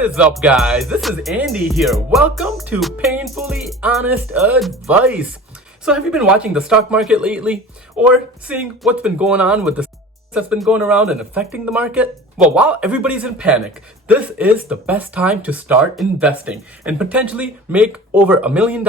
What is up, guys? This is Andy here. Welcome to Painfully Honest Advice. So have you been watching the stock market lately? Or seeing what's been going on with the that's been going around and affecting the market? Well, while everybody's in panic, this is the best time to start investing and potentially make over $1 million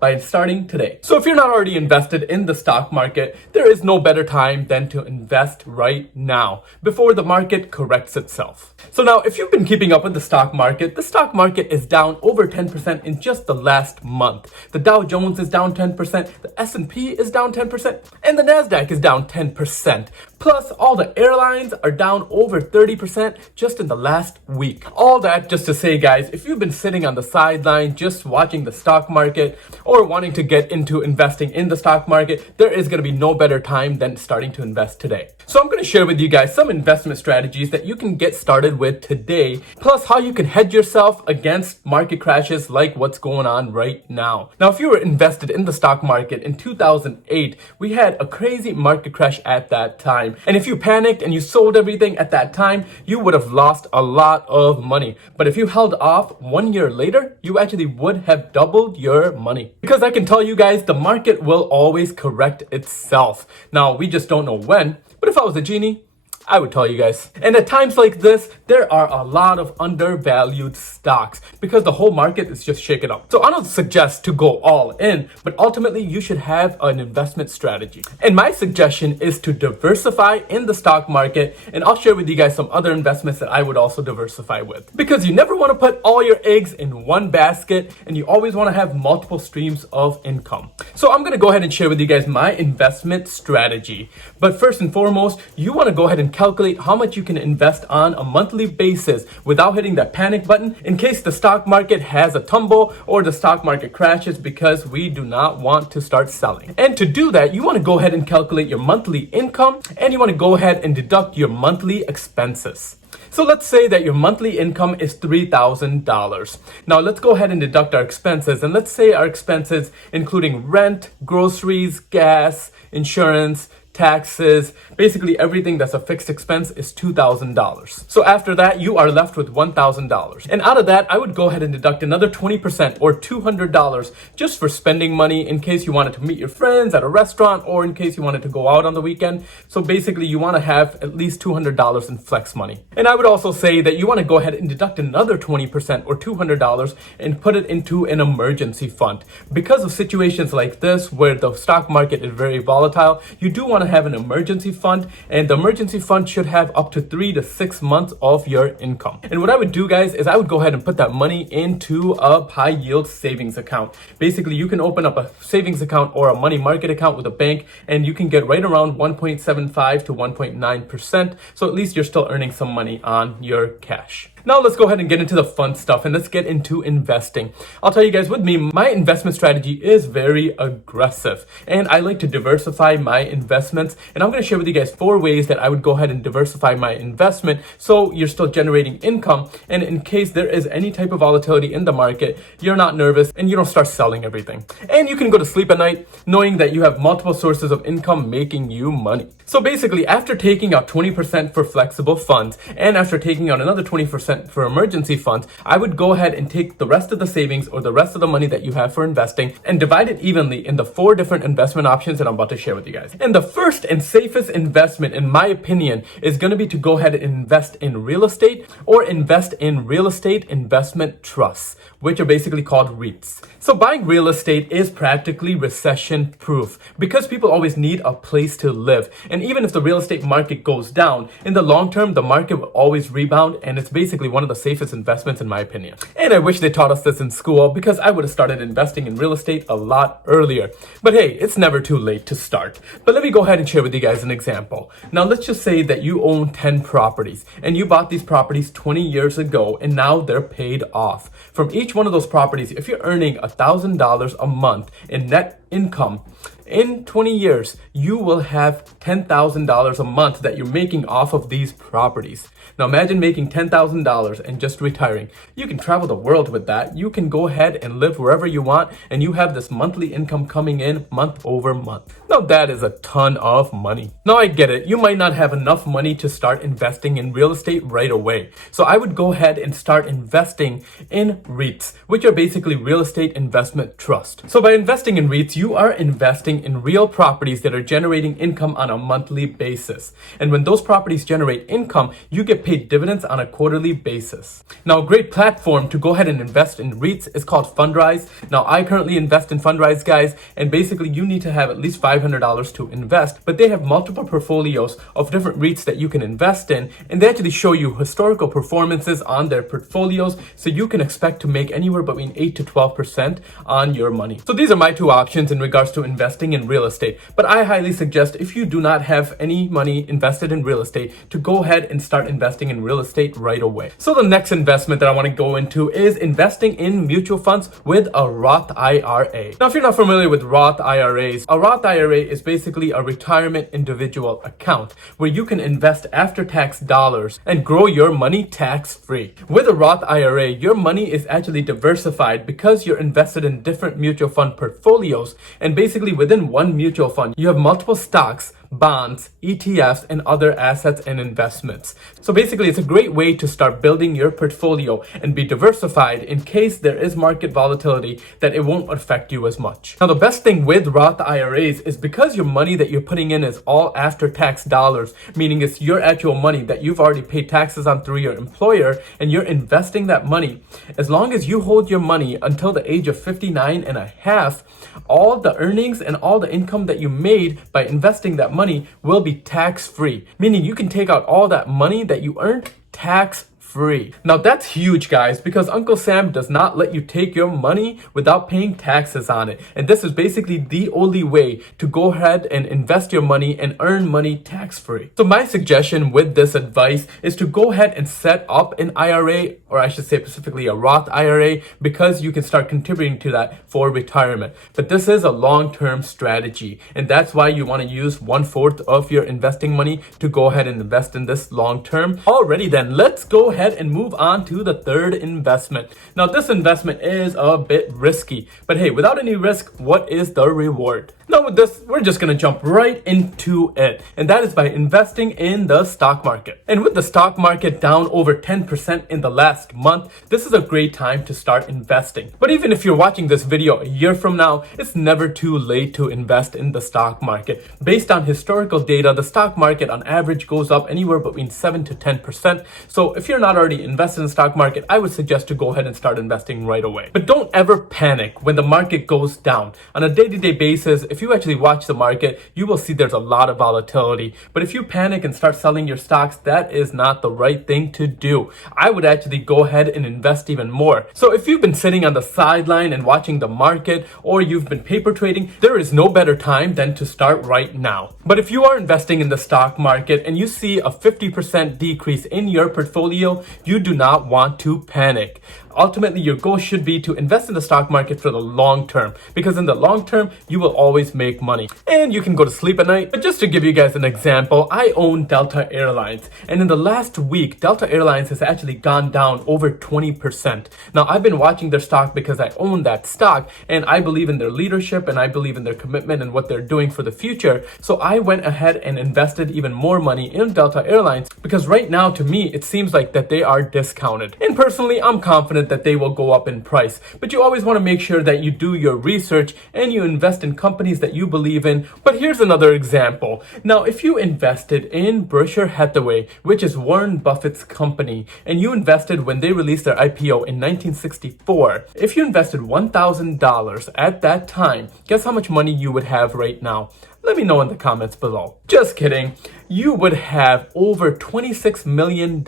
by starting today. So if you're not already invested in the stock market, there is no better time than to invest right now before the market corrects itself. So now, if you've been keeping up with the stock market is down over 10% in just the last month. The Dow Jones is down 10%, the S&P is down 10%, and the Nasdaq is down 10%. Plus, all the airlines are down over 30% just in the last week. All that just to say, guys, if you've been sitting on the sideline just watching the stock market or wanting to get into investing in the stock market, there is going to be no better time than starting to invest today. So I'm going to share with you guys some investment strategies that you can get started with today, plus how you can hedge yourself against market crashes like what's going on right now. Now, if you were invested in the stock market in 2008, we had a crazy market crash at that time. And if you panicked and you sold everything at that time, you would have lost a lot of money. But if you held off 1 year later, you actually would have doubled your money. Because I can tell you guys, the market will always correct itself. Now, we just don't know when, but if I was a genie, I would tell you guys. And at times like this, there are a lot of undervalued stocks because the whole market is just shaken up. So I don't suggest to go all in, but ultimately you should have an investment strategy. And my suggestion is to diversify in the stock market. And I'll share with you guys some other investments that I would also diversify with. Because you never want to put all your eggs in one basket, and you always want to have multiple streams of income. So I'm going to go ahead and share with you guys my investment strategy. But first and foremost, you want to go ahead and calculate how much you can invest on a monthly basis without hitting that panic button in case the stock market has a tumble or the stock market crashes, because we do not want to start selling. And to do that, you want to go ahead and calculate your monthly income, and you want to go ahead and deduct your monthly expenses. So let's say that your monthly income is $3,000. Now let's go ahead and deduct our expenses, and let's say our expenses including rent, groceries, gas, insurance, taxes, basically everything that's a fixed expense is $2,000. So after that, you are left with $1,000. And out of that, I would go ahead and deduct another 20% or $200 just for spending money in case you wanted to meet your friends at a restaurant or in case you wanted to go out on the weekend. So basically you want to have at least $200 in flex money. And I would also say that you want to go ahead and deduct another 20% or $200 and put it into an emergency fund. Because of situations like this where the stock market is very volatile, you do want to have an emergency fund, and the emergency fund should have up to 3 to 6 months of your income. And what I would do, guys, is I would go ahead and put that money into a high yield savings account. Basically, you can open up a savings account or a money market account with a bank, and you can get right around 1.75 to 1.9%. So at least you're still earning some money on your cash. Now let's go ahead and get into the fun stuff, and let's get into investing. I'll tell you guys, with me, my investment strategy is very aggressive, and I like to diversify my investments. And I'm going to share with you guys 4 ways that I would go ahead and diversify my investment so you're still generating income, and in case there is any type of volatility in the market, you're not nervous and you don't start selling everything. And you can go to sleep at night knowing that you have multiple sources of income making you money. So basically, after taking out 20% for flexible funds and after taking out another 20% for emergency funds, I would go ahead and take the rest of the savings or the rest of the money that you have for investing and divide it evenly in the 4 different investment options that I'm about to share with you guys. And the first and safest investment, in my opinion, is going to be to go ahead and invest in real estate or invest in real estate investment trusts, which are basically called REITs. So buying real estate is practically recession proof because people always need a place to live. And even if the real estate market goes down, in the long term, the market will always rebound, and it's basically one of the safest investments in my opinion. And I wish they taught us this in school because I would have started investing in real estate a lot earlier. But hey, it's never too late to start. But let me go ahead and share with you guys an example. Now let's just say that you own 10 properties and you bought these properties 20 years ago and now they're paid off. From each one of those properties, if you're earning $1,000 a month in net income. In 20 years, you will have $10,000 a month that you're making off of these properties. Now imagine making $10,000 and just retiring. You can travel the world with that. You can go ahead and live wherever you want, and you have this monthly income coming in month over month. Now that is a ton of money. Now I get it. You might not have enough money to start investing in real estate right away. So I would go ahead and start investing in REITs, which are basically real estate investment trust. So by investing in REITs, you are investing in real properties that are generating income on a monthly basis. And when those properties generate income, you get paid dividends on a quarterly basis. Now, a great platform to go ahead and invest in REITs is called Fundrise. Now, I currently invest in Fundrise, guys, and basically you need to have at least $500 to invest, but they have multiple portfolios of different REITs that you can invest in, and they actually show you historical performances on their portfolios, so you can expect to make anywhere between 8 to 12% on your money. So these are my two options in regards to investing in real estate, but I highly suggest, if you do not have any money invested in real estate, to go ahead and start investing in real estate right away. So the next investment that I want to go into is investing in mutual funds with a Roth IRA. Now, if you're not familiar with Roth IRAs, a Roth IRA is basically a retirement individual account where you can invest after-tax dollars and grow your money tax-free. With a Roth IRA, your money is actually diversified because you're invested in different mutual fund portfolios, and basically within one mutual fund, you have multiple stocks, bonds, ETFs, and other assets and investments. So basically, it's a great way to start building your portfolio and be diversified in case there is market volatility, that it won't affect you as much. Now, the best thing with Roth IRAs is because your money that you're putting in is all after-tax dollars, meaning it's your actual money that you've already paid taxes on through your employer, and you're investing that money. As long as you hold your money until the age of 59 and a half, all the earnings and all the income that you made by investing that money will be tax-free, meaning you can take out all that money that you earned tax-free. Now that's huge, guys, because Uncle Sam does not let you take your money without paying taxes on it. And this is basically the only way to go ahead and invest your money and earn money tax-free. So my suggestion with this advice is to go ahead and set up an IRA, or I should say specifically a Roth IRA, because you can start contributing to that for retirement. But this is a long-term strategy, and that's why you want to use 1/4 of your investing money to go ahead and invest in this long-term. Alrighty then, let's go ahead and move on to the third investment. Now this investment is a bit risky, but hey, without any risk, what is the reward? Now with this, we're just gonna jump right into it, and that is by investing in the stock market. And with the stock market down over 10% in the last month, this is a great time to start investing. But even if you're watching this video a year from now, it's never too late to invest in the stock market. Based on historical data, the stock market on average goes up anywhere between 7 to 10%. So if you're not already invested in the stock market, I would suggest to go ahead and start investing right away. But don't ever panic when the market goes down. On a day-to-day basis, if you actually watch the market, you will see there's a lot of volatility. But if you panic and start selling your stocks, that is not the right thing to do. I would actually go ahead and invest even more. So if you've been sitting on the sideline and watching the market, or you've been paper trading, there is no better time than to start right now. But if you are investing in the stock market and you see a 50% decrease in your portfolio, you do not want to panic. Ultimately, your goal should be to invest in the stock market for the long term, because in the long term, you will always make money and you can go to sleep at night. But just to give you guys an example, I own Delta Airlines, and in the last week, Delta Airlines has actually gone down over 20%. Now, I've been watching their stock because I own that stock, and I believe in their leadership and I believe in their commitment and what they're doing for the future. So I went ahead and invested even more money in Delta Airlines, because right now, to me, it seems like that they are discounted. And personally, I'm confident that they will go up in price. But you always want to make sure that you do your research and you invest in companies that you believe in. But here's another example. Now, if you invested in Berkshire Hathaway, which is Warren Buffett's company, and you invested when they released their IPO in 1964, if you invested $1,000 at that time, guess how much money you would have right now? Let me know in the comments below. Just kidding. you would have over $26 million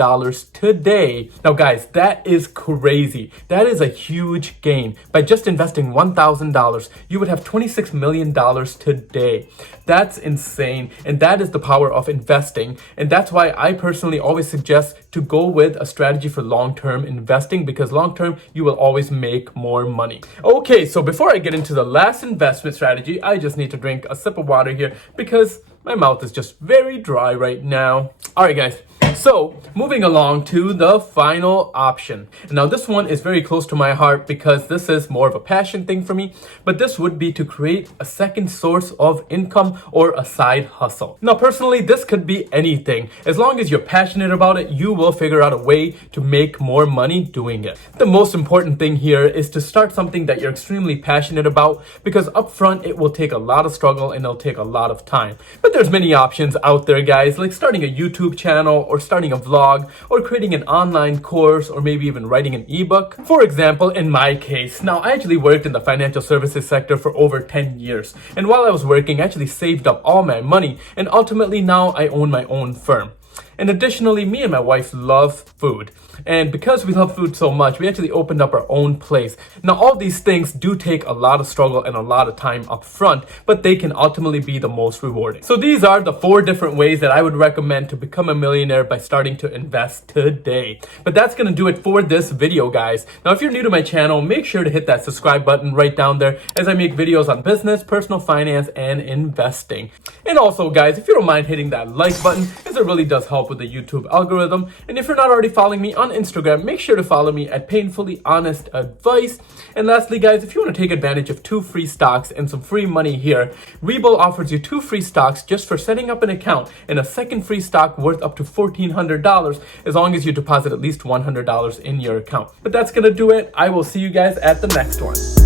today. Now guys, that is crazy. That is a huge gain. By just investing $1,000, you would have $26 million today. That's insane. And that is the power of investing. And that's why I personally always suggest to go with a strategy for long-term investing, because long-term you will always make more money. Okay, so before I get into the last investment strategy, I just need to drink a sip of water here because my mouth is just very dry right now. All right, guys. So, moving along to the final option. Now, this one is very close to my heart because this is more of a passion thing for me, but this would be to create a second source of income or a side hustle. Now, personally, this could be anything. As long as you're passionate about it, you will figure out a way to make more money doing it. The most important thing here is to start something that you're extremely passionate about, because upfront it will take a lot of struggle and it'll take a lot of time. But there's many options out there, guys, like starting a YouTube channel or starting a vlog or creating an online course or maybe even writing an ebook. For example, in my case, now I actually worked in the financial services sector for over 10 years. And while I was working, I actually saved up all my money, and ultimately now I own my own firm. And additionally, me and my wife love food. And because we love food so much, we actually opened up our own place. Now, all these things do take a lot of struggle and a lot of time up front, but they can ultimately be the most rewarding. So these are the 4 different ways that I would recommend to become a millionaire by starting to invest today. But that's going to do it for this video, guys. Now, if you're new to my channel, make sure to hit that subscribe button right down there as I make videos on business, personal finance, and investing. And also, guys, if you don't mind hitting that like button, because it really does help with the YouTube algorithm. And if you're not already following me on Instagram, make sure to follow me at Painfully Honest Advice. And lastly, guys, if you want to take advantage of 2 free stocks and some free money here, Rebull offers you 2 free stocks just for setting up an account, and a second free stock worth up to $1,400 as long as you deposit at least $100 in your account. But that's going to do it. I will see you guys at the next one.